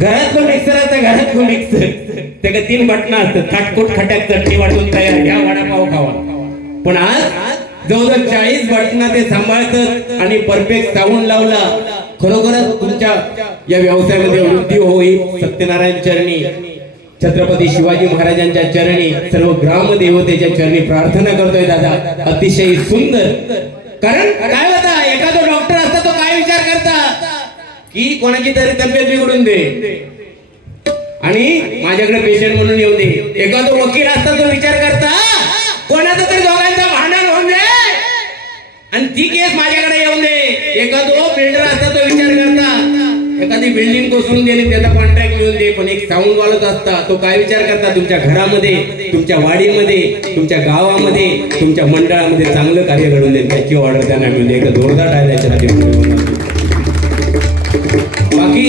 घरात कोण मिक्सर असतं, घरात कोण मिक्सर त्याला 3 बटन असतात, खाटकोट खट्याक चटणी वाटून तयार, घ्या वडापाव खावा. पण आज जवळजवळ 40 बटना ते सांभाळतात आणि परफेक्ट साऊंड लावला. खरोखरच तुमच्या या व्यवसायामध्ये वृद्धी होई. सत्यनारायण चरणी, छत्रपती शिवाजी महाराजांच्या चरणी, सर्व ग्रामदेवतेच्या चरणी प्रार्थना करतोय दादा. अतिशय सुंदर. कारण काय होता, एखादा डॉक्टर असता तो काय विचार करता की कोणाची तरी तब्येत बिघडून दे आणि माझ्याकडे पेशंट म्हणून येऊ दे. एखादा वकील असता तो विचार करता कोणाचं तरी दोघांचं भांडण होऊन दे आणि ती केस माझ्याकडे येऊन दे. एखादा बिल्डर असता तो विचार करता एखादी बिल्डिंग कोसळून दिली त्याचा कॉन्ट्रॅक्ट मिळून दे. पण एक साऊंड वालच असता तो काय विचार करता, तुमच्या घरामध्ये, तुमच्या वाडीमध्ये, तुमच्या गावामध्ये, तुमच्या मंडळामध्ये चांगलं कार्य घडून दे, त्याची ऑर्डर त्यांना मिळून दे. एक जोरदार टाळ्याच्या. बाकी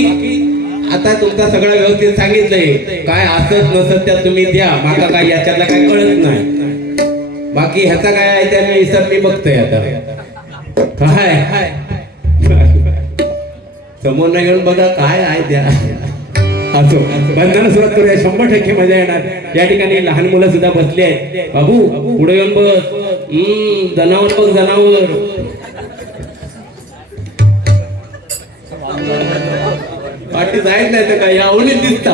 आता तुमचा सगळं व्यवस्थित सांगितलंय, काय असत नसत त्यात तुम्ही द्या, माका काय याच्यातला काय कळत नाही. बाकी ह्याचा काय आहे त्या मी बघतोय आता काय समोर नाही घेऊन बघा काय आहे द्या. असो, बंधन सुरुवात करूया. 100% मजा येणार. या ठिकाणी लहान मुलं सुद्धा बसली आहेत. बाबू पुढे येऊन बस. जनावर बघ, जनावर. पाठी जायच नाही तर काय यावणी दिसता.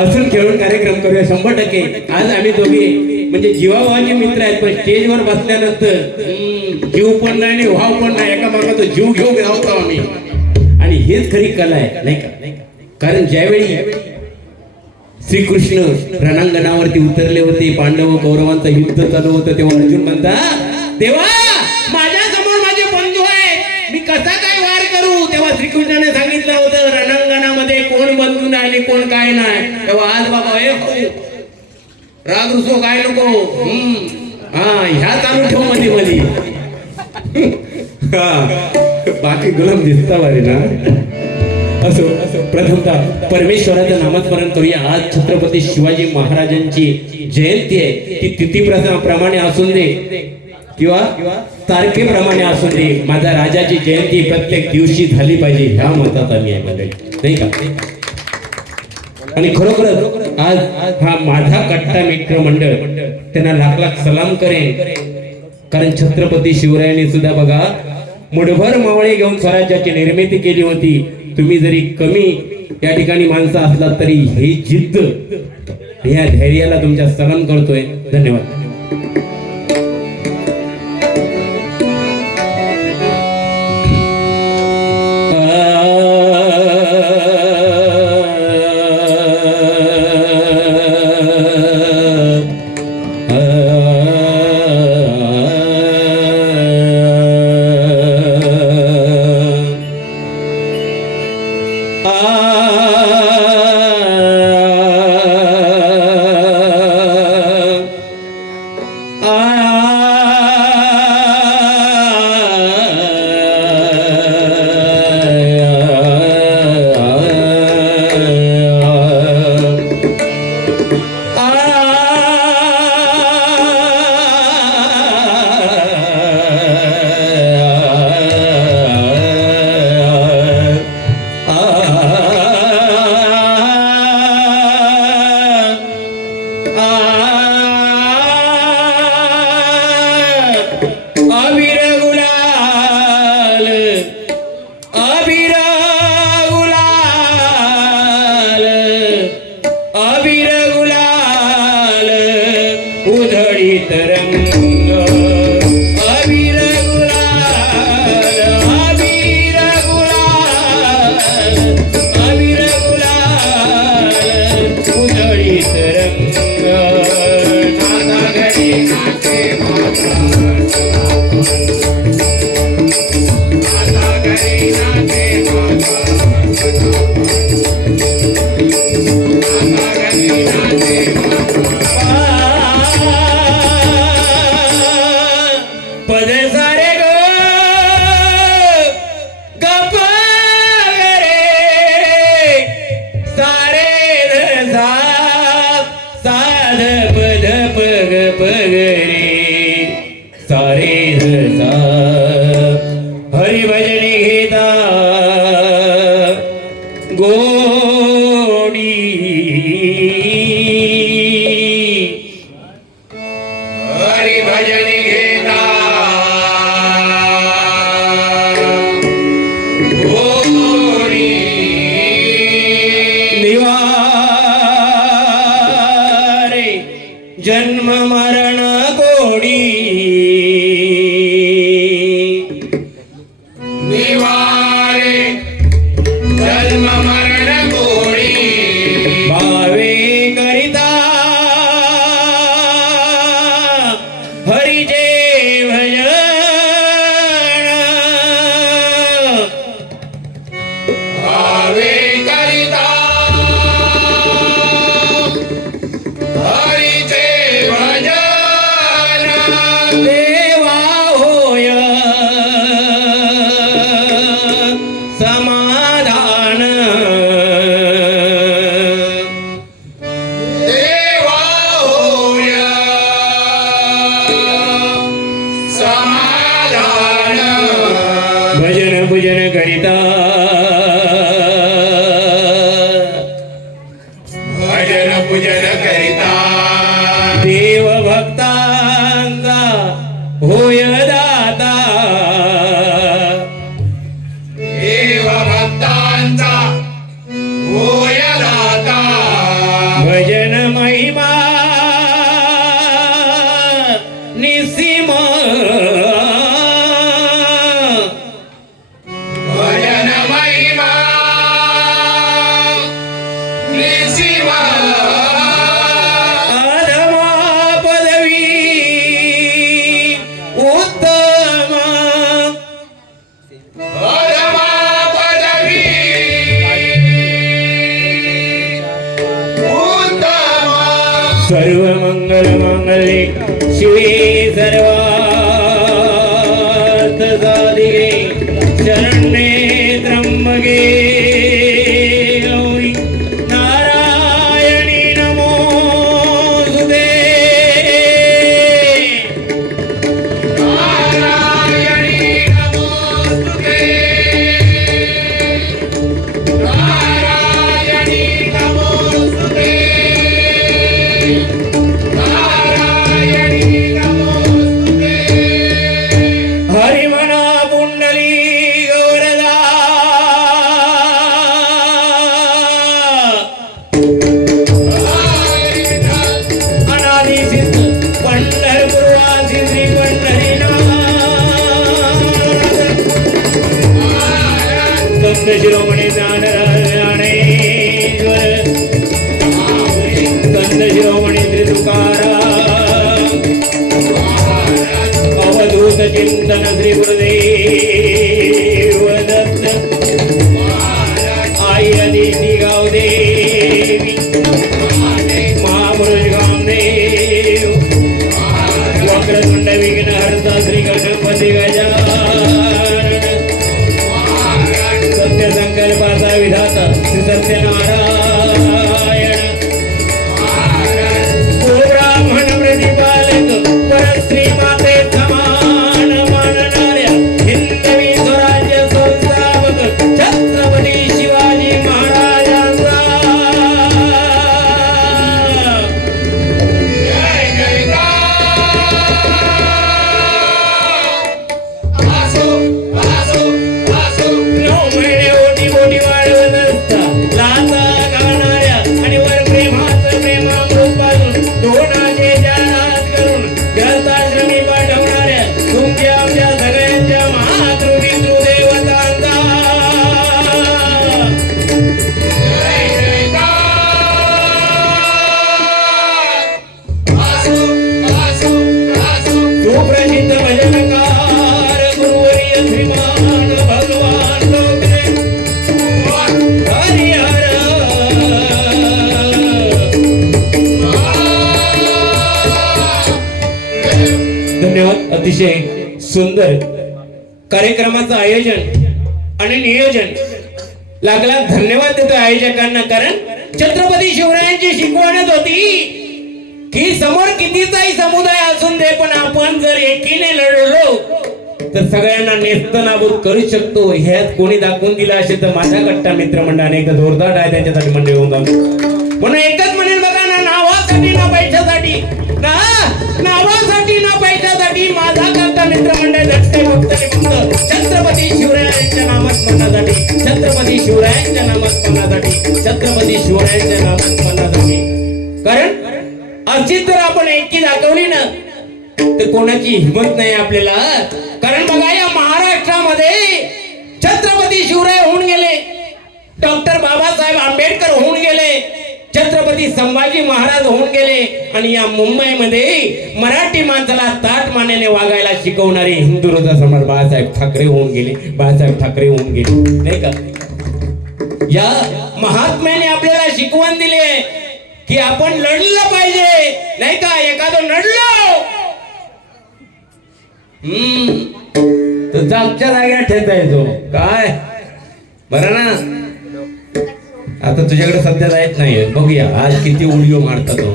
असून खेळून कार्यक्रम करूया 100%. आज आम्ही दोघे म्हणजे जीवाभावाचे मित्र आहेत, पण स्टेजवर बसल्यानंतर जीव पण नाही आणि भाव पण नाही, एका मागाचा जीव घेऊन राहतो आम्ही. आणि हेच खरी कला आहे नाही का. कारण ज्यावेळी श्रीकृष्ण रणांगणावरती उतरले होते, पांडव कौरवांचं युद्ध चालू होतं, तेव्हा अर्जुन म्हणता तेव्हा माझ्या समोर माझे बंधू आहेत, मी कसा काय वार करू. तेव्हा श्रीकृष्णाने सांगितलं होतं रणांगणामध्ये कोण बंधू नाही आणि कोण काय नाही. तेव्हा आज बाबा राग रुसो काय नको, ह्या चालू ठेव मध्ये मध्ये. बाकी गुलाम दिसता बारे ना. असो, प्रथमतः परमेश्वराचं नामस्मरण करूया. आज छत्रपती शिवाजी महाराजांची जयंती आहे. ती तिथीप्रमाणे असून दे किंवा तारखेप्रमाणे असून दे, माझ्या राजाची जयंती प्रत्येक दिवशी झाली पाहिजे, ह्या मताचा मी आहे मंडळी नाही का. आणि खरोखरच आज हा माझा कट्टा मित्र मंडळ त्यांना लाख लाख सलाम करेन. कारण छत्रपती शिवरायांनी सुद्धा बघा मुठभर मावळे घेऊन स्वराज्याची निर्मिती केली होती. तुम्ही जरी कमी या ठिकाणी माणसं असलात तरी ही जिद्द, या धैर्याला तुमच्या सलाम करतोय. धन्यवाद. सारे हरिभजनी घेता गोडी हरी भजन घेता गोडी निवारे जन्म मरण गोडी निवारे जन्म मरण गोडी भावे करिता हरिजे भजन भावे करिता हरीचे भजन देवा होय समाधान देवा होय समाधान भजन पूजन करिता भजन पूजन करिता देव भक्तांचा होय दाता देव भक्तांचा होय दाता भजन महिमा निसीम भजन महिमा निशिमा अधमा पदवी उत्तम अधमा पदवी उत्तम सर्व मंगल मंगले शिवे सर्वार्थ साधिके शरण्ये त्र्यंबके गौरी नारायणी नमोस्तुते नारायणी नमोस्तुते नारायणी नमोस्तुते नारायणी नमोस्तुते हरिमना पुंडली गौरदा अनादि सिद्ध पंढरपुरवासी श्री पंढरीनाथ संत शिरोमणी ज्ञानेश्वर संत शिरोमणी श्री तुकाराम अवधूत चिंतन श्री गुरुदेव दत्त आई आदिती गावदेवी महापुरुष गामदेव वक्रतुंड विघ्नहर्ता श्री गणपती गजानन सत्य संकल्पाचा विधाता श्री सत्यनारायण ब्राह्मण प्रतिपालक परस्त्री माते समान मानणाऱ्या हिंदवी स्वराज्य संस्थापक छत्रपती शिवाजी महाराजांचा जय जयकार आसो आसो आसो 9 महिने ओटी बोटी वाढवत असता लाता गाणाऱ्या आणि वर प्रेमाचं प्रेमामृत पाजून दोनाचे जानात करून गरताश्रमी पाठवणाऱ्या तुमच्या आमच्या सगळ्यांच्या मातृपितृदेवतांचा जय जयकार आसो आसो आसो सुप्रसिद्ध भजनकार गुरुवर्य श्रीमान भगवान डोंगरे हरिहर धन्यवाद. अतिशय सुंदर कार्यक्रमाचं आयोजन आणि नियोजन लागला. धन्यवाद देतो आयोजकांना, कारण छत्रपती शिवरायांची शिकवणच होती की समोर कितीचाही समुदाय असून दे, पण आपण जर एकीने लढलो तर सगळ्यांना नेस्तनाबूत करू शकतो. ह्यात कोणी दाखवून दिला असेल तर माझा कट्टा मित्रमंडळाने एकदा जोरदार आहे त्यांच्यासाठी मंडळी होऊन जाऊन. म्हणून एकच म्हणेल बघा ना, नावासाठी ना पैशासाठी, नावासाठी ना पैशासाठी माझा करता मित्रमंडळ झटके फक्त छत्रपती शिवरायांच्या नामस्मरणासाठी, छत्रपती शिवरायांच्या नामस्मरणासाठी, छत्रपती शिवरायांच्या नामस्मरणासाठी. कारण अशी जर आपण एकी दाखवली ना तर कोणाची हिंमत नाही आपल्याला. कारण बघा या महाराष्ट्रामध्ये छत्रपती शिवराय होऊन गेले, डॉक्टर बाबासाहेब आंबेडकर होऊन गेले, छत्रपती संभाजी महाराज होऊन गेले, आणि या मुंबईमध्ये मराठी माणसाला ताट मानेने वागायला शिकवणारे हिंदुत्वचा सम्राट बाळासाहेब ठाकरे होऊन गेले, बाळासाहेब ठाकरे होऊन गेले नाही का. या महात्म्याने आपल्याला शिकवण दिली की आपण लढलं पाहिजे नाही का. एखादं लढलो तर जागच्या जाग्या ठेचा येतो काय बरं ना. आता तुझ्याकडे सध्या जायच नाही, बघूया आज किती व्हिडिओ मारतात तो.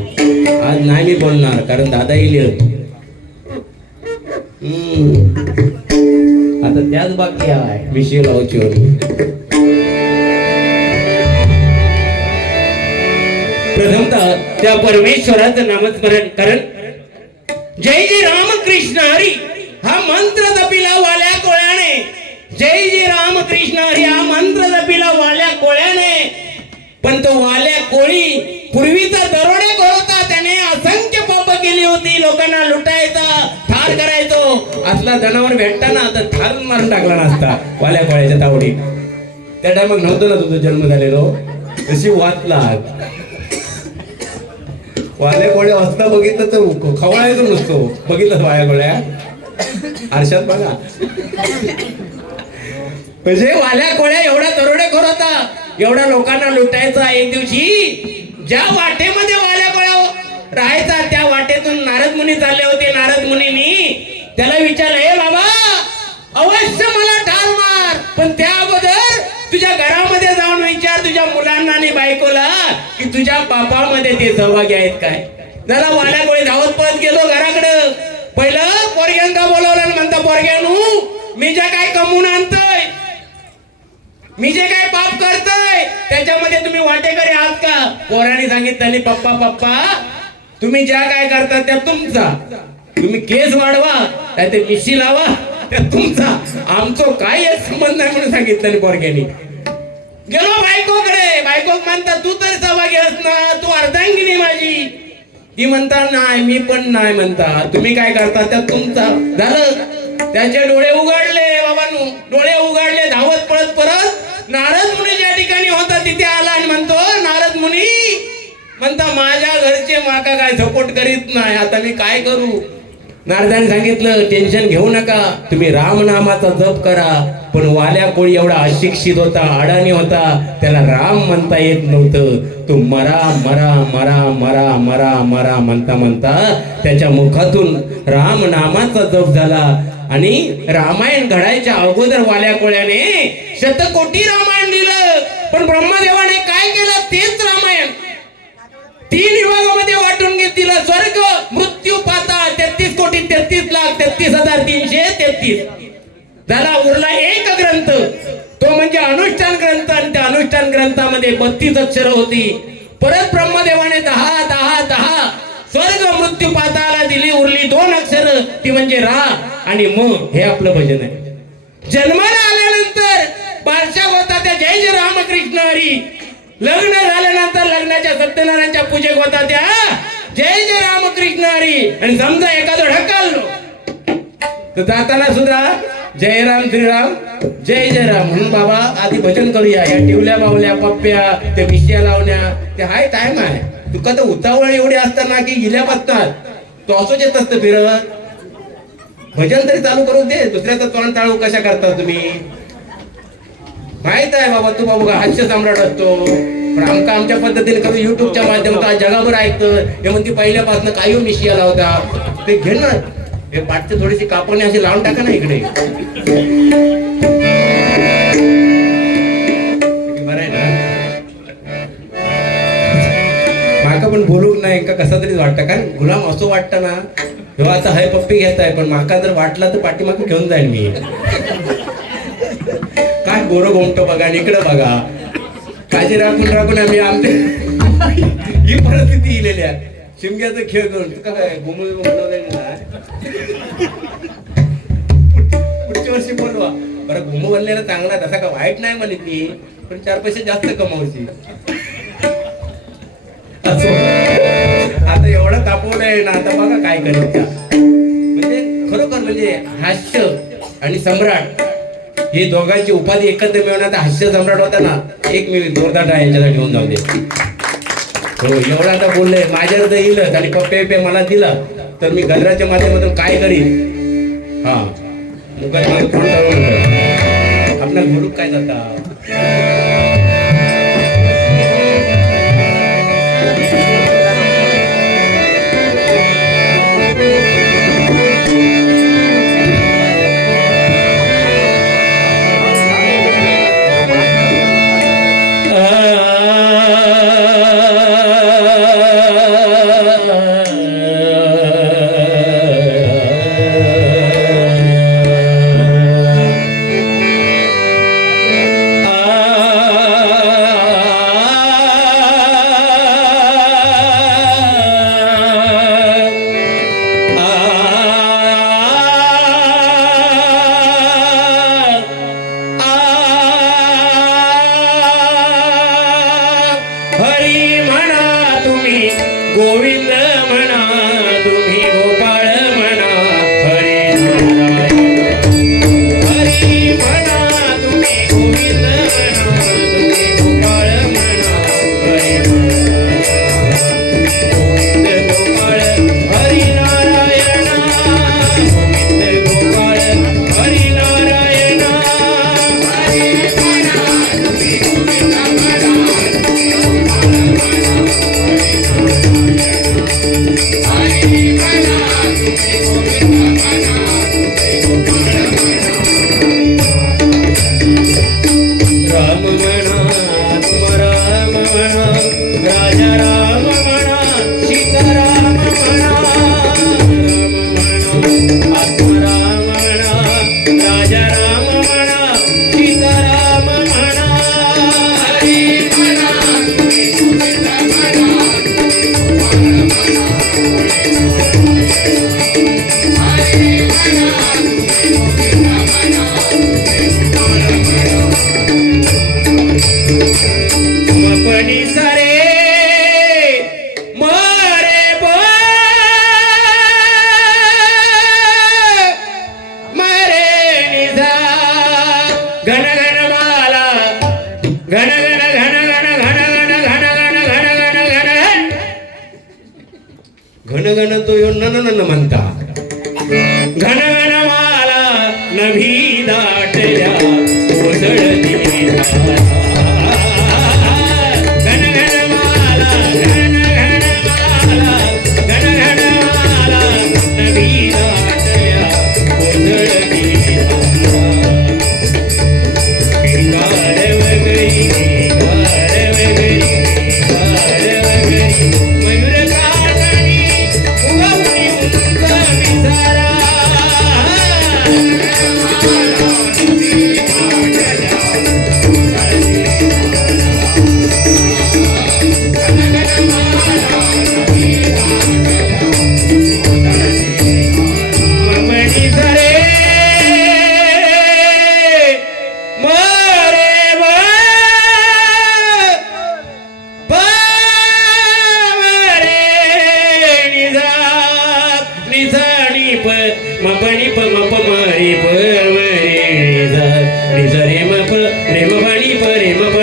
आज नाही मी बोलणार कारण दादा येईल. आता त्याच बाकी आहे विषय लावची. प्रथमतः त्या परमेश्वराचं नामस्मरण. कारण जय जय रामकृष्ण हरी हा मंत्र जपिला वाल्या कोळ्याने, जय जय रामकृष्ण हरी हा मंत्र जपिला वाल्या कोळ्याने. पण तो वाल्या कोळी पूर्वीचा दरोडेखोर होता, त्याने असंख्य पाप केली होती. लोकांना लुटायचा, ठार करायचो. असला जनावर भेटता ना तर ठार मारून टाकला नसता वाल्या कोळ्याच्या तावडीत. त्या टायमात नव्हतं ना तुझा जन्म झालेलो, तशी वाचला. वाल्या कोळ्या असता बघितलं तर खवळायचो नसतो. बघितलं वाल्या कोळ्या आरशात बघा. म्हणजे वाल्या कोळ्या एवढा दरोडेखोर होता, एवढा लोकांना लुटायचा. एक दिवशी ज्या वाटेमध्ये वाल्या कोळ्या राहायचा त्या वाटेतून नारद मुनी चालले होते. नारद मुनींनी त्याला विचारलं, हे बाबा अवश्य मला ठार मार, पण त्या अगोदर तुझ्या घरामध्ये जाऊन विचार तुझ्या मुलांना आणि बायकोला की तुझ्या पापामध्ये ते सहभागी आहेत काय. जरा वाल्या कोळी धावत पळत गेलो घराकडं. पहिलं पोरग्यांका बोलवलं आणि म्हणता, पोरग्यानू मी जे काय कमवून आणतोय, मी जे काय पाप करतोय त्याच्यामध्ये तुम्ही वाटेकरी आहात का. पोरांनी सांगितलं, पप्पा पप्पा तुम्ही ज्या काय करता त्या तुमचा, तुम्ही केस वाढवा काय ते मिशी लावा त्या तुमचा, आमचं काय संबंध नाही म्हणून सांगितलं पोरग्यानी. गेलो बायकोकडे. बायको म्हणता, तू तर सहभागी आहेस ना, तू अर्धांगिनी माझी. ती म्हणता, नाही मी पण नाही. म्हणता, तुम्ही काय करता त्या तुमचा. झालं त्याचे डोळे उघडले. बाबांनो डोळे उघडले. धावत पळत परत नारद मुनी ज्या ठिकाणी होता तिथे आला आणि म्हणतो, नारद मुनी म्हणता, माझ्या घरचे माका काय सपोर्ट करीत नाही, आता मी काय करू. नारदाने सांगितलं, टेन्शन घेऊ नका, तुम्ही रामनामाचा जप करा. पण वाल्या कोळी एवढा अशिक्षित होता, अडाणी होता, त्याला राम म्हणता येत नव्हतं. तो मरा मरा मरा मरा मरा मरा म्हणता म्हणता त्याच्या मुखातून राम नामाचा जप झाला. आणि रामायण घडायच्या अगोदर वाल्या कोळ्याने शतकोटी रामायण लिहिलं. पण ब्रह्मदेवाने काय केलं तेच रामायण 3 विभागामध्ये वाटून दिलं. स्वर्ग मृत्यू पाताळ 33,33,33,333 झाला. उरला एक ग्रंथ, तो म्हणजे अनुष्ठान ग्रंथ. आणि त्या अनुष्ठान ग्रंथामध्ये 32 अक्षर होती. परत ब्रह्मदेवाने 10 स्वर्ग मृत्यू पाताळाला दिली. उरली 2 अक्षर, ती म्हणजे रा आणि म. हे आपलं भजन आहे. जन्माला आल्यानंतर बादशाह होता त्या जय जय रामकृष्ण हरी. लग्न झाल्यानंतर लग्नाच्या सत्यनारायणच्या पूजेक होता त्या जय जय रामकृष्ण हरी. आणि समजा एखादं ढकललो तर जाताना सुद्धा जय राम श्रीराम जय जय राम म्हणून बाबा आधी भजन करूया. या टिवल्या बावल्या पप्प्या त्या विषया लावण्या ते हाय टाइम आहे. तुका तर उतावळ एवढी असताना की गेल्या बसतात तो असंच येत असतं फिरत. भजन तरी चालू करू दे. दुसऱ्याचं तोंड टाळू कशा करता तुम्ही. माहित आहे बाबा, तू बाबा हास्य सम्राट असतो. पण आमका आमच्या पद्धतीने करू युट्यूबच्या माध्यमातून जगाभर ऐकतं. हे म्हणते पहिल्यापासून काही मिशिया लावता ते घे ना. हे पाठचे थोडीशी कापणी अशी लावून टाका ना इकडे. बरं आहे ना. माका पण बोलूक नाही एका कसा तरीच वाटतं कारण गुलाम असं वाटतं ना तेव्हा आता हाय पप्पी घेताय पण माका जर वाटला तर पाठीमागे घेऊन जाईन मी काय गोरं गोमटं बघा आणि इकडं बघा काळजी राखून राखून आम्ही आमचे ही परिस्थिती इलेली आहे शिमग्याचा खेळ करून तुका काय घुमळ बनवलेलं पुढच्या वर्षी बोलवा बरं घुमू बनलेला चांगला तसा का वाईट नाही म्हणत मी पण 4 पैसे जास्त कमावची असो आता एवढं तापवलंय ना आता बघा काय करायचं म्हणजे खरोखर म्हणजे हास्य आणि सम्राट हे दोघांची उपाधी एकत्र मिळवण्यात हास्य सम्राट होता ना एक मी जोरदार यांच्यासाठी घेऊन जाऊ दे हो एवढा आता बोललंय माझ्यावर जर येईलच आणि पप्पे मला दिला तर मी गजराच्या माध्यमातून काय करीन हा मुखात माझं तोंड ठरवून आपल्या गुरु काय जाता हरी म्हणा तुम्ही गोविंद म्हणा तुम्ही गोपाळ म्हणा हरी हरी म्हणा तुम्ही गोविंद म्हणा तुम्ही गोपाळ म्हणा हरी गोविंद गोपाळ हरी नारायण गोविंद गोपाळ हरी नारायण हरी म्हणा तुम्ही गोविंद म्हणा राम म्हणा आत्मराम म्हणा राजा राम म्हणा सीताराम म्हणा राम म्हणा आत्मराम म्हणा राजा राम म्हणा सीताराम म्हणा हरी म्हणा तुम्ही गोविंद म्हणा मपनी सारे मारे मारे निजा घन घन माला घन घन घन घन घन घन घन घन घन घन घन घन घन तो यो नन नन म्हणता घन घन माला नभी दाटल्या कोसळती घन घन माला घन घन माला घन घन माला नभी दाटल्या कोसळती भिंगार वगळी भिंगार वगळी भिंगार वगळी मयूर कातणी उगवली उंच विसारा ममणी सरे मारे मारे निजा निजाणी प मपणी प मप मारी प मरे निजा निजा रे मप रे मपणी प रे मप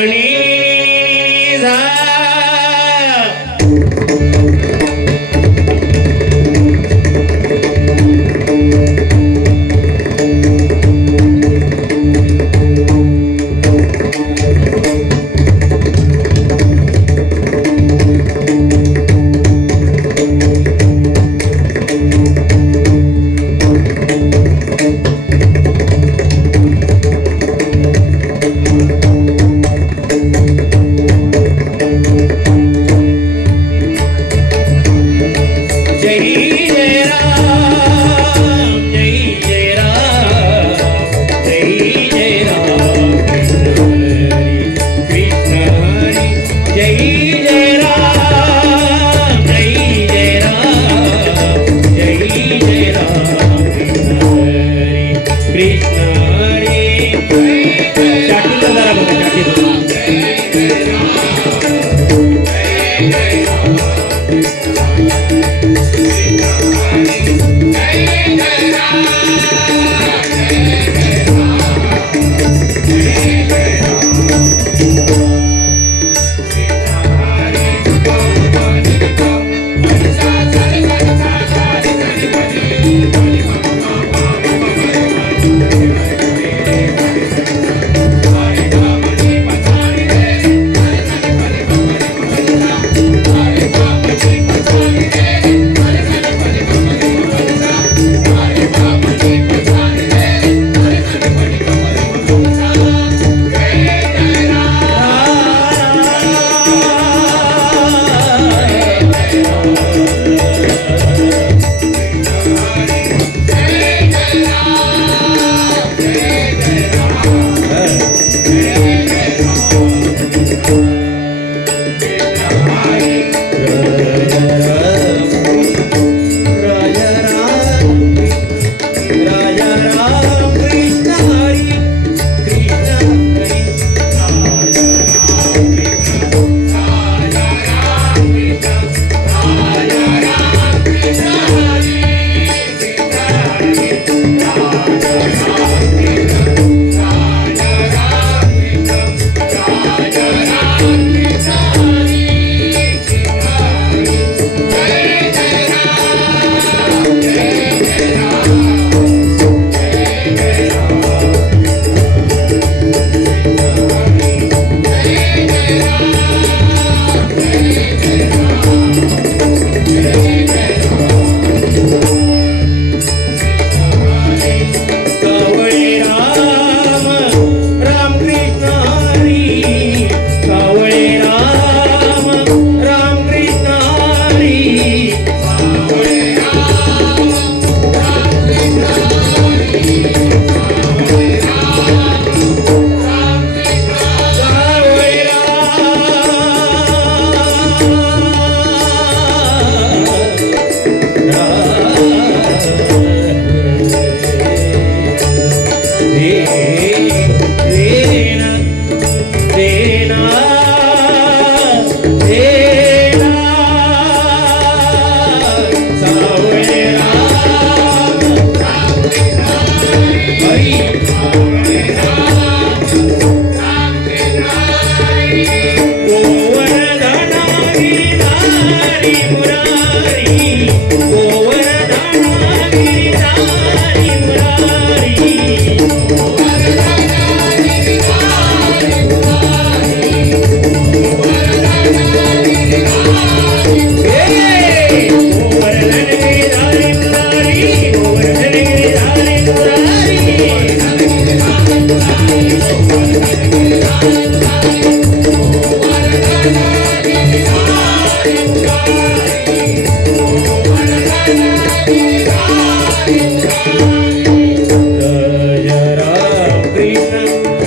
राय राम कृष्ण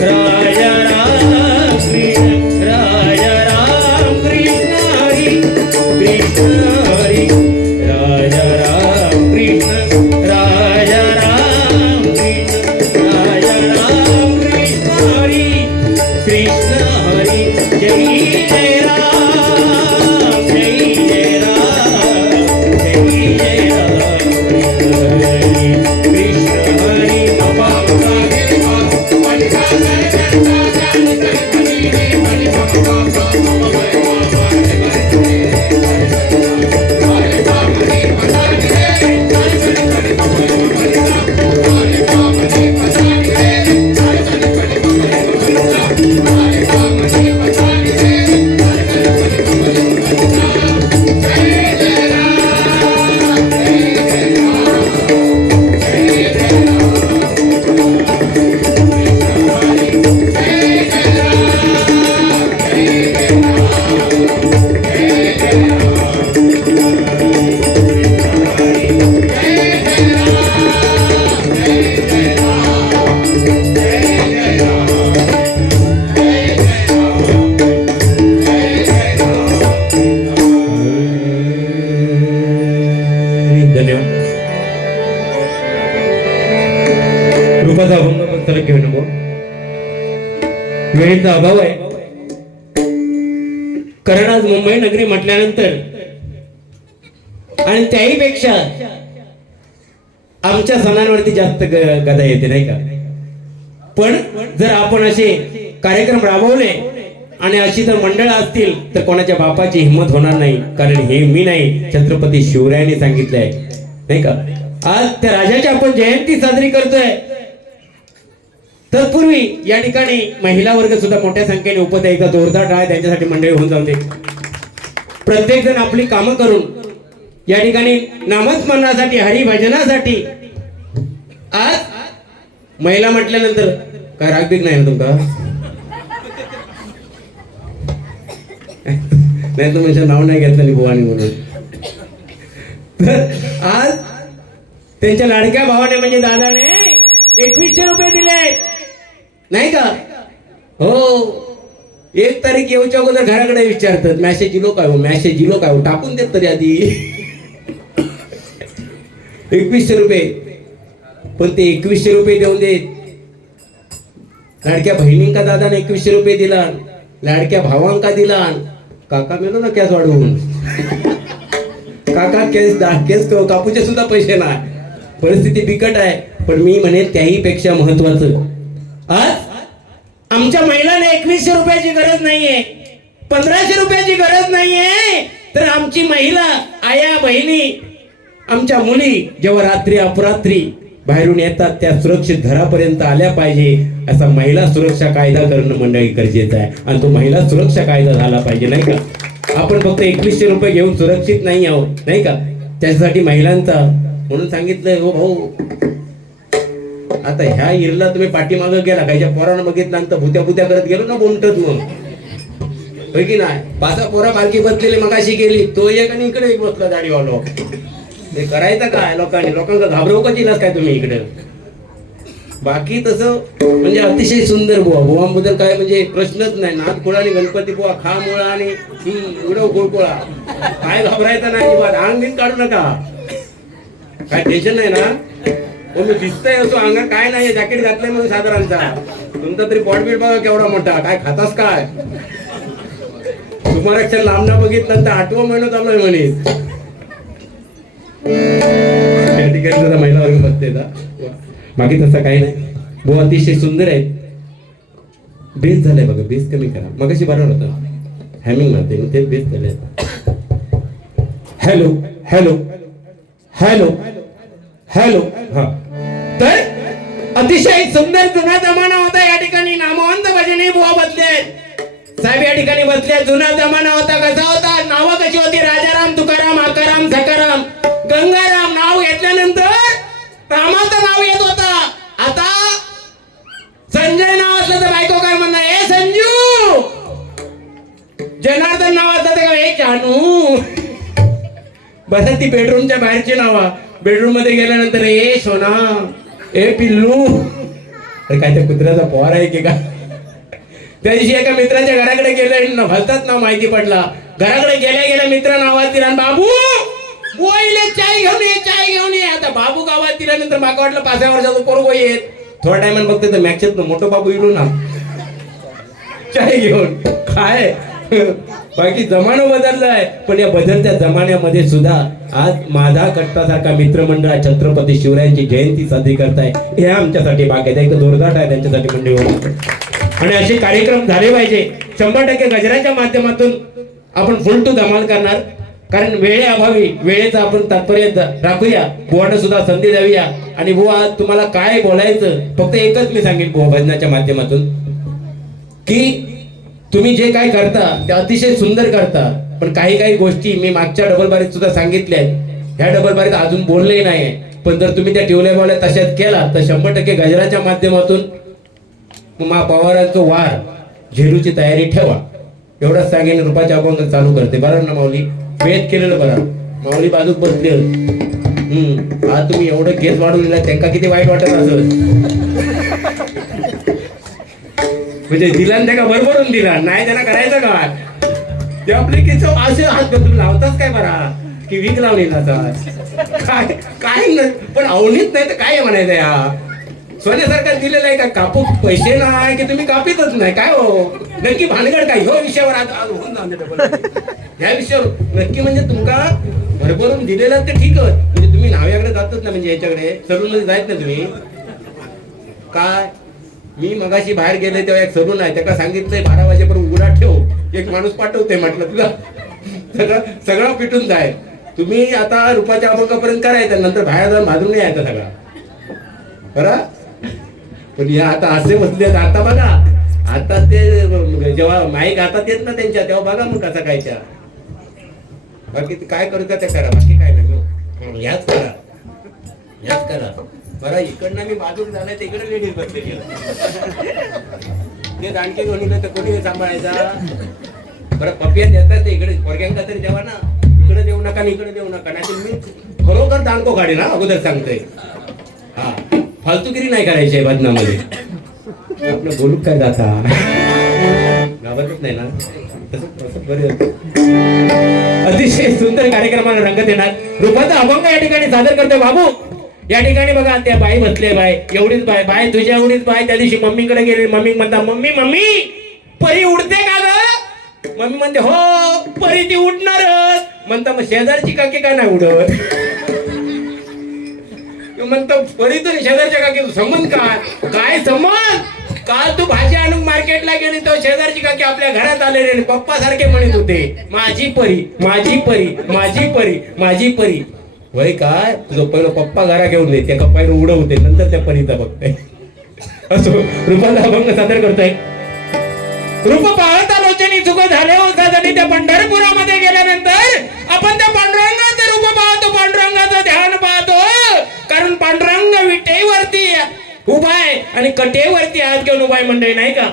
राय राम कृष्ण राय राम कृष्ण हरी कृष्ण हरी राय राम कृष्ण राय राम कृष्ण राय राम कृष्ण हरी कृष्ण हरी जय जय राम जय जय राम जय जय राम कृष्ण हरी धन्यवाद रूपाचा अभंग भक्ताला घेऊ नको वेळेचा अभाव आहे कारण आज मुंबई नगरी म्हटल्यानंतर आणि त्याही पेक्षा आमच्या सणांवरती जास्त गदा येते नाही का पण जर आपण असे कार्यक्रम राबवले आणि अशी जर मंडळ असतील तर कोणाच्या बापाची हिंमत होणार नाही कारण हे मी नाही छत्रपती शिवरायांनी सांगितलंय नाही का आज त्या राजाची आपण जयंती साजरी करतोय तत्पूर्वी या ठिकाणी महिला वर्ग सुद्धा मोठ्या संख्येने उपस्थित आहे एकदा जोरदार टाळ्या त्यांच्यासाठी मंडळी होऊन जाऊ दे प्रत्येक जण आपली कामं करून या ठिकाणी नामस्मरणासाठी हरिभजनासाठी आज महिला म्हटल्यानंतर काय रागबीक नाही ना तुमका नाही तर म्हणजे नाव नाही घेतलं बुवानी म्हणून तर आज त्यांच्या लाडक्या भावाने म्हणजे दादाने 2100 रुपये दिले नाही का हो 1 तारीख येऊच्या अगोदर घराकडे विचारतात मॅसेज दिलो काय हो मॅसेज दिलो काय हो टाकून देत तरी आधी 2100 रुपये पण ते 2100 रुपये देऊन देत लाडक्या बहिणींका दादाने 2100 रुपये दिला लाडक्या भावांका दिला काका मेलो ना कॅस वाढवून काका केस कापूचे सुद्धा पैसे नाही परिस्थिती बिकट आहे पण मी म्हणेन त्याही पेक्षा महत्वाचं आज आमच्या महिलांना 2100 रुपयाची गरज नाहीये 1500 रुपयाची गरज नाहीये तर आमची महिला आया बहिणी आमच्या मुली जेव्हा रात्री अपरात्री बाहेरून येतात त्या सुरक्षित घरापर्यंत आल्या पाहिजे असा महिला सुरक्षा कायदा करणं मंडळी गरजेचं आहे आणि तो महिला सुरक्षा कायदा झाला पाहिजे नाही का आपण फक्त 2100 रुपये घेऊन सुरक्षित नाही आहोत नाही का त्याच्यासाठी महिलांचा म्हणून सांगितलंय हो भाऊ आता ह्या इरला तुम्ही पाठीमागं गेला काहीच्या पोरानं बघितलं तर भुत्या करत गेलो ना बोमटत मग होय की नाही 5 पोरा पालखी बसलेली मगाशी गेली तो एक आणि इकडे एक बसला दाढीवालो ते करायचं काय लोकांना घाबरवू का दिलास काय तुम्ही इकडे बाकी तसं म्हणजे अतिशय सुंदर बुवा बुवांबद्दल काय म्हणजे प्रश्नच नाही नाथ कुळा आणि गणपती बुवा खा मुळा आणि ही उडव गोळपोळा काय घाबरायचं नाही अजिबात अंग बिन काढू नका काय टेन्शन नाही ना हो मी दिसतंय असो अंगात काय नाही जॅकेट घातलंय म्हणून साधारणचा तुमचा तरी बॉडबीट बघा केवढा मोठा काय खातास काय सुमारक्षण लांबना बघितलं तर 8वा महिना चालू म्हणे त्या ठिकाणी जरा महिला वर्ग बसते बाकी तसं काही नाही बुवा अतिशय सुंदर आहेत बेस झालाय बघा बेस कमी करा मगाशी बरोबर होता हॅमिंग मारते ते बेस झाले हॅलो हॅलो हॅलो हॅलो हा तर अतिशय सुंदर जुना जमाना होता या ठिकाणी नामवंत भजनी बुवा बसले साहेब या ठिकाणी बसले जुना जमाना होता कसा होता नाव कशी होती राजाराम तुकाराम आकाराम सकाराम गंगाराम नाव घेतल्यानंतर रामाचं नाव येत होता आता संजय नाव असलं तर बायको काय म्हणणार ए संजू जनार्दन नाव असतं का हे जानू बस ती बेडरूमच्या बाहेरची नावा बेडरूम मध्ये गेल्यानंतर ए सोना ए पिल्लू अरे काय त्या कुत्र्याचा पोर आहे की का त्या दिवशी एका मित्राच्या घराकडे गेले भलताच नाव माहिती पडला घराकडे गेल्या गेल्या मित्र नावात दिला बाबू बोईले चाय घेऊन ये आता बाबू गावात दिल्यानंतर माका वाटलं 5 वर्षाचा पोरगो येत थोड्या टायमान बघते तर मॅक्सेत मोठं बाबू इलो ना चाय घेऊन काय बाकी जमाना बदललाय पण या बदलत्या जमान्यामध्ये सुद्धा आज माझा कट्टासारखा मित्रमंडळ छत्रपती शिवरायांची जयंती साजरी करताय हे आमच्यासाठी बाकी एक जोरदार आहे त्यांच्यासाठी मंडळी आणि असे कार्यक्रम झाले पाहिजे 100% गजराच्या माध्यमातून आपण फुल टू धमाल करणार कारण वेळेअभावी वेळेचं आपण तात्पर्य राखूया बुवांना सुद्धा संधी द्यावीया आणि बुवा तुम्हाला काय बोलायचं फक्त एकच मी सांगेन बुवा भजनाच्या माध्यमातून की तुम्ही जे काय करता ते अतिशय सुंदर करता पण काही गोष्टी मी मागच्या डबल बारीत सुद्धा सांगितल्या ह्या डबल बारीत अजून बोलले नाही पण जर तुम्ही त्या टिवल्या तशाच केला तर 100% गजराच्या माध्यमातून मा पवारांचं वार झेलूची तयारी ठेवा एवढंच सांगेन रूपाच्या अभंग चालू करते बरं ना माऊली वेद केलेलं बरं माऊली बाजूक बसले आज तुम्ही एवढं केस वाढून दिला त्यांना किती वाईट वाटत असं म्हणजे दिला त्या का बरोबरून दिला नाही त्यांना करायचं का ते आपले केस असे हात तुम्ही लावताच काय बरा की वीक लावली ना काय पण अवनीत नाही तर काय म्हणायचं या सोन्यासारखं दिलेलं आहे का कापू पैसे नाही की तुम्ही कापीतच नाही काय हो नक्की भानगड काय ह्यो विषयावर आज होऊन जाऊ दे ह्या विषयावर नक्की म्हणजे तुमका भरभरून दिलेलं ते ठीक म्हणजे तुम्ही नाव्याकडे जातच ना म्हणजे याच्याकडे सलून मध्ये जायत ना तुम्ही काय मी मगाशी बाहेर गेले तेव्हा एक सलून आहे त्याला सांगितलंय 12 वाजेपर्यंत उघडा ठेव एक माणूस पाठवते म्हटलं तुला सगळं पिटून जाय तुम्ही आता रुपाच्या अभंगापर्यंत करायचं नंतर बाहेर जाऊन भाजून नाही यायचं सगळा बरं पण या आता असे बसले आता बघा आता ते जेव्हा माईक हातात येत ना त्यांच्या तेव्हा बघा मग कसा कायच्या बाकी काय करू का ते करा बाकी काय नाही याच करा बरं इकडनं मी बाजूला झालाय तर इकडे लेडीज बसले ते दांडके घेऊन तर कोणी सांभाळायचा बरं पपिया देतात ते इकडे पोरग्यांका तरी जेव्हा ना इकडे देऊ नका आणि इकडे देऊ नका नाही मी खरोखर दांडको काढे ना अगोदर सांगतोय हा फालतूगिरी नाही करायची भजनामध्ये आपलं बोलूक काय जाता घाबरत नाही ना अतिशय सुंदर कार्यक्रमाला रंगत येणार रूपाचा अभंग या ठिकाणी सादर करतोय बाबू या ठिकाणी बघा त्या बाई बसले बाय एवढीच बाय तुझ्या एवढीच बाय त्या दिवशी मम्मीकडे गेली मम्मी म्हणता मम्मी परी उडते का ग मम्मी म्हणते हो परी ती उडणारच म्हणता मग शेजारची काकी का नाही उडत म्हणतो परी तर शेजारच्या काकी संबंध काय संबंध काल तू भाजी आणून मार्केटला गेली तो शेजारची काकी आपल्या घरात आलेली आणि पप्पा सारखे म्हणत होते माझी परी वय काय तुझं पहिलं पप्पा घरा घेऊन दे त्या पहिलं उडवते नंतर त्या परीचा बघते असो रूपाचा अभंग सादर करतोय रूप पाहता लोचनी चुक झाले होतात आणि त्या पंढरपुरामध्ये गेल्यानंतर आपण त्या पांडुरंगाचं रूप पाहतो पांडुरंगाचं ध्यान पाहतो कारण पांडुरंग विटेवरती उभा आहे आणि कटेवरती हात घेऊन उभा आहे मंडळी नाही का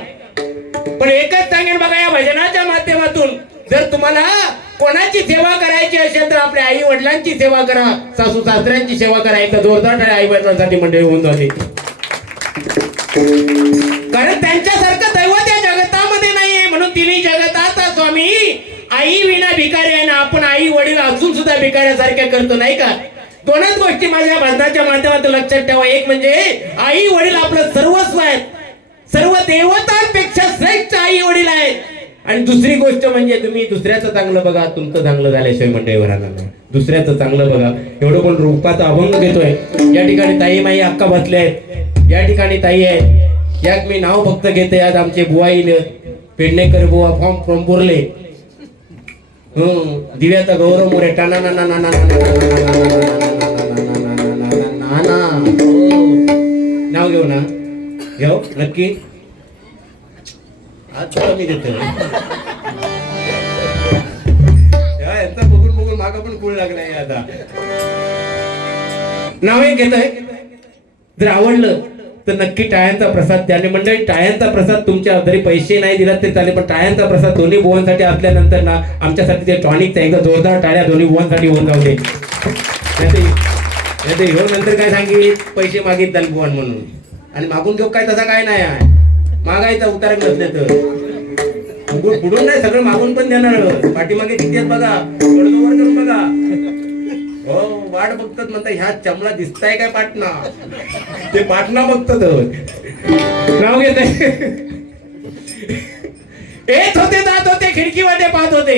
पण एकच सांगेन बघा या भजनाच्या माध्यमातून जर तुम्हाला कोणाची सेवा करायची असेल तर आपल्या आई वडिलांची सेवा करा सासू सासऱ्यांची सेवा करा एक जोरदार आई वडिलांसाठी मंडळी होऊन जाते कारण त्यांच्यासारखं दैवत या जगतामध्ये नाहीये म्हणून तिन्ही जगताचा स्वामी आई विना भिकारी आहे ना आपण आई वडील असून सुद्धा भिकाऱ्यासारख्या करतो नाही का दोनच गोष्टी माझ्या भजनाच्या माध्यमातून लक्षात ठेवा एक म्हणजे आई वडील आपलं सर्वस्व आहेत सर्व देवतांपेक्षा श्रेष्ठ आई वडील आहेत आणि दुसरी गोष्ट म्हणजे तुम्ही दुसऱ्याचं चांगलं बघा तुमचं चांगलं झाल्याशिवाय मंडळीवर राहणार नाही दुसऱ्याचं चांगलं बघा एवढं पण रूपाचा अभंग घेतोय या ठिकाणी ताई माई अक्का बसले आहेत या ठिकाणी ताई आहेत याक मी नाव फक्त घेते आज आमचे बुवाईल पेडणेकर बुवा फ्रॉम बोरले दिव्याचा गौरव मोरे टाना ना ना ना ना नाव घेऊ ना घेऊ नक्की आज मी देतो यांचा बघून मागा पण कुळ लागलाय आता नाव एक घेतोय जर आवडलं तर नक्की टाळ्यांचा प्रसाद द्या. आणि मंडळी टाळ्यांचा प्रसाद तुमच्या जरी पैसे नाही दिलात तरी चालेल, पण टाळ्यांचा प्रसाद दोन्ही बुवांसाठी असल्यानंतर ना आमच्यासाठी ते टॉनिकचा एकदा जोरदार टाळ्या दोन्ही बुवांसाठी होऊन जाऊ दे. नाही ह्यो नंतर काय सांगित पैसे मागितले बुवान म्हणून, आणि मागून घेऊ काय तसा काय नाही आहे. मागायचा उतार नसले तर पुढून नाही, सगळं मागून पण देणार. पाठीमागे किती आहेत बघा, वर करून बघा. हो वाट बघतात म्हणता, ह्या चमला दिसताय काय पाटणा, ते पाटणा बघतात. नाव घेत येत होते जात होते खिडकी वाटे पाहत होते,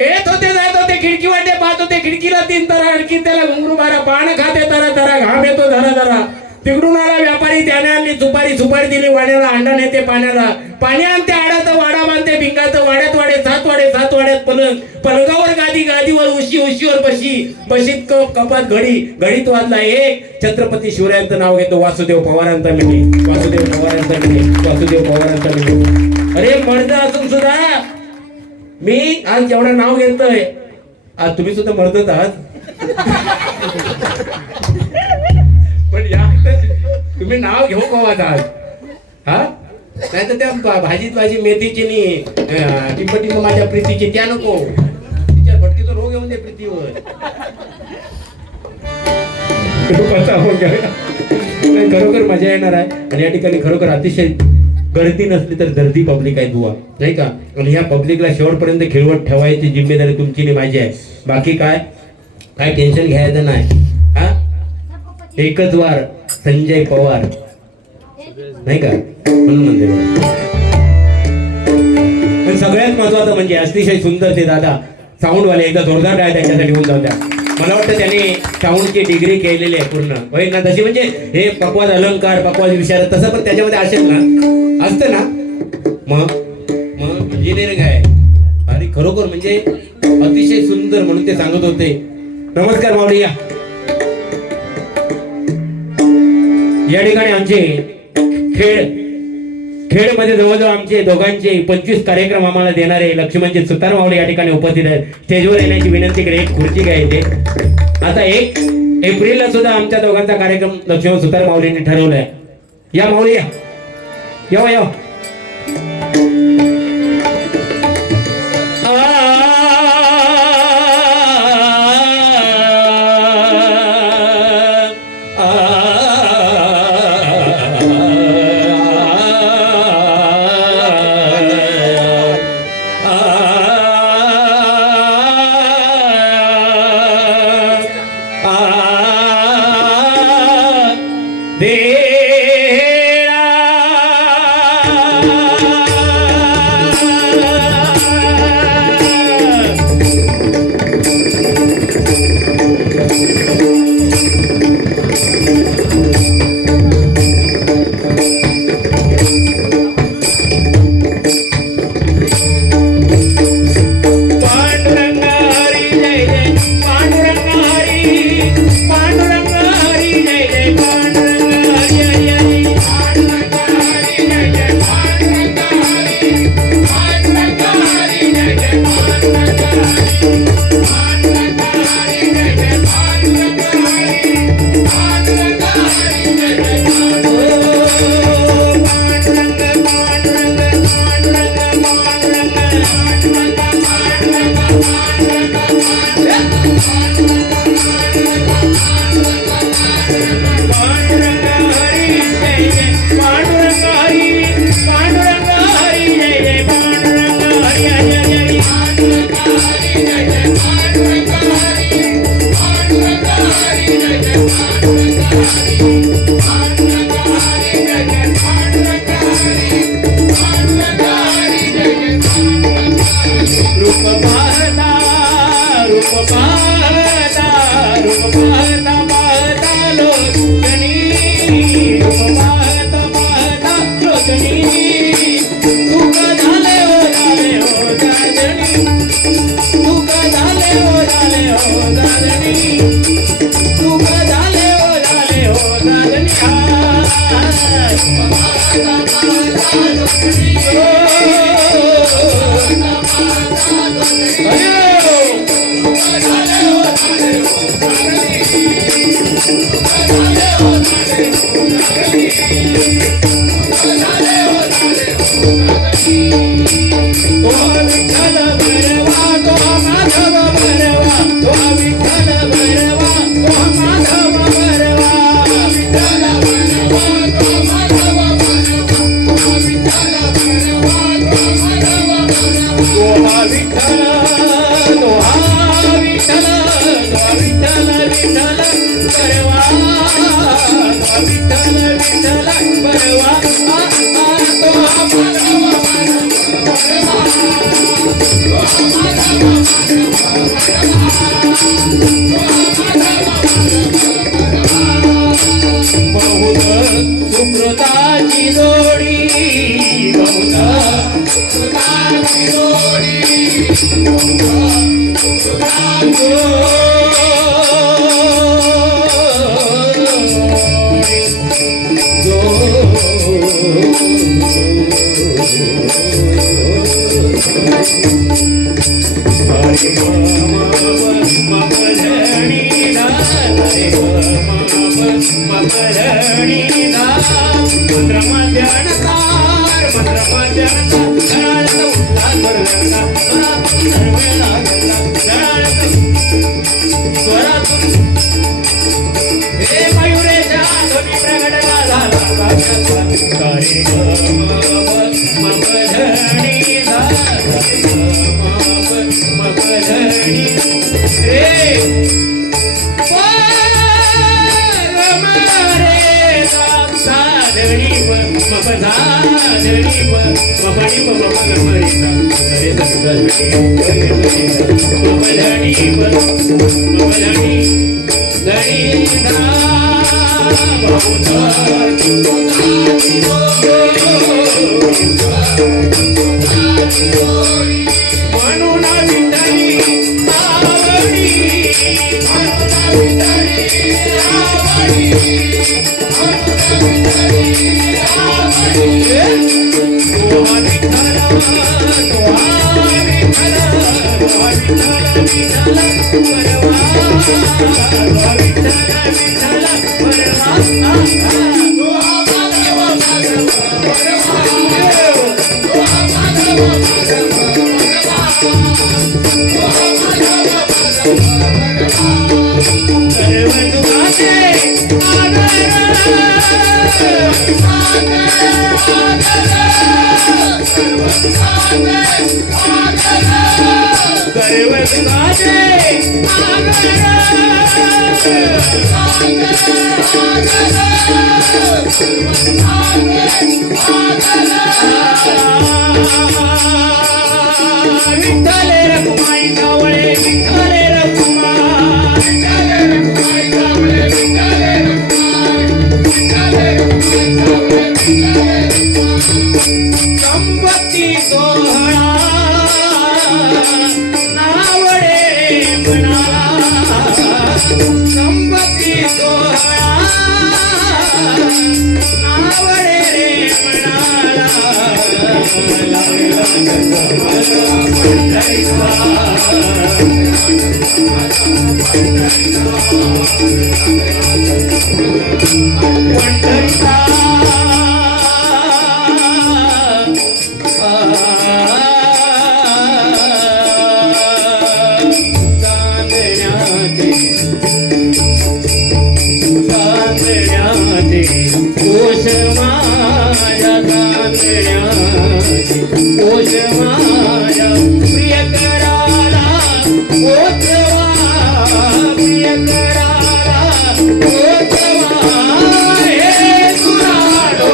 येत होते जात होते खिडकी वाटे पाहत होते. खिडकीला 3 तारा, आणखी त्याला घुंगरू मारा, पान खाते तारा तारा, घाम येतो धरा धरा. तिकडून आला व्यापारी, त्याने आणली सुपारी दिली वाड्याला, अंडा नेते पाण्याला, पाणी आणते आडाचं, वाडा बांधते भिंगाचं, वाड्यात वाडे सात वाड्यात पलंग, पलंगावर गादीवर उशीवर बशीत कपात घडीत वाजला एक. छत्रपती शिवरायांचं नाव घेतो, वासुदेव पवारांचा मिळी. अरे मर्द असून सुद्धा मी आज जेवढं नाव घेतोय, आज तुम्ही सुद्धा मर्दच आहात. पण या तुम्ही नाव घेऊ कवाच आज, हा नाही तर त्या भाजी मेथीची नी टिंबटिंब माझ्या प्रीतीची त्या नको, तिच्या भटकीचा रोग येऊन दे प्रीतीवर. खरोखर मजा येणार आहे. आणि या ठिकाणी खरोखर अतिशय गर्दी नसली तर गर्दी पब्लिक आहे बुवा, नाही का. आणि ह्या पब्लिकला शेवटपर्यंत खेळवत ठेवायची जिम्मेदारी तुमची आणि माझी आहे. बाकी काय टेन्शन घ्यायचं नाही. हा एकच वार संजय पवार, नाही का, म्हणून म्हणते. पण सगळ्यात महत्वाचं म्हणजे अतिशय सुंदर ते दादा साऊंडवाले, एकदा जोरदार काय त्यांच्यासाठी होऊन जाऊ द्या. मला वाटतं त्यांनी साऊंडची डिग्री केलेली आहे पूर्ण, होय ना. तशी म्हणजे हे पक्वाद अलंकार, पक्वाद विचार, तसं पण त्याच्यामध्ये असेल ना, असतं ना. मग इंजिनिअरिंग आहे. अरे खरोखर म्हणजे अतिशय सुंदर, म्हणून ते सांगत होते. नमस्कार माऊली. या ठिकाणी आमचे खेड मध्ये जवळजवळ आमचे दोघांचे 25 कार्यक्रम आम्हाला देणारे लक्ष्मणजी सुतार माऊली या ठिकाणी उपस्थित आहेत. स्टेजवर येण्याची विनंती करेल. एक खुर्ची घ्यायची. आता 1 एप्रिलला सुद्धा आमच्या दोघांचा कार्यक्रम लक्ष्मण सुतार माऊलींनी ठरवलाय. या माऊली या. Oh तो विठ्ठल भैरवा तो माधव भैरवा तो विठ्ठल भैरवा तो माधव भैरवा विठ्ठल भैरवा तो माधव भैरवा तो विठ्ठल भैरवा तो माधव भैरवा तो विठ्ठल तो विठ्ठल तो विठ्ठल विठ्ठल भैरवा तो विठ्ठल विठ्ठल भैरवा तो बहुत सुकृताची जोडी बहुत सुखाची जोडी हे मयुरेशा ध्वनी प्रगटला झाला रे म्हणून विठ्ठली विठ्ठले रखुमाई कावळे विठ्ठले रखुमाई संपत्ती सोहळा नावडे मनाला संपत्ती सोहळा नावडे रे ओश माझ्या प्रिय कराला ओचवा प्रिय कराला ओचवा हे सुराडो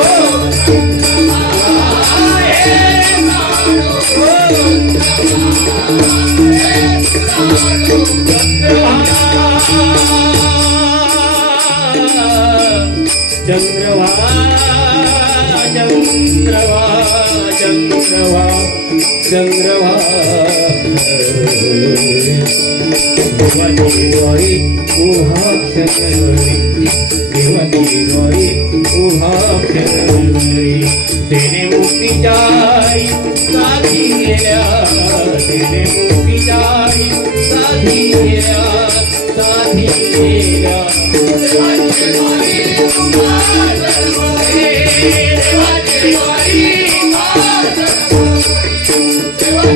चंद्रवा चंद्रवा चंद्रवा चंद्रवा देवाची द्वारी उभा क्षणरी देवाची द्वारी उभा क्षणरी तेने मुक्तीचारी साधी गेल्या तेने मुक्तीचारी साधी गेल्या साधी गेल्या देवाची द्वारी उभा क्षणरी देवाची द्वारी उभा क्षणरी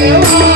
Madhava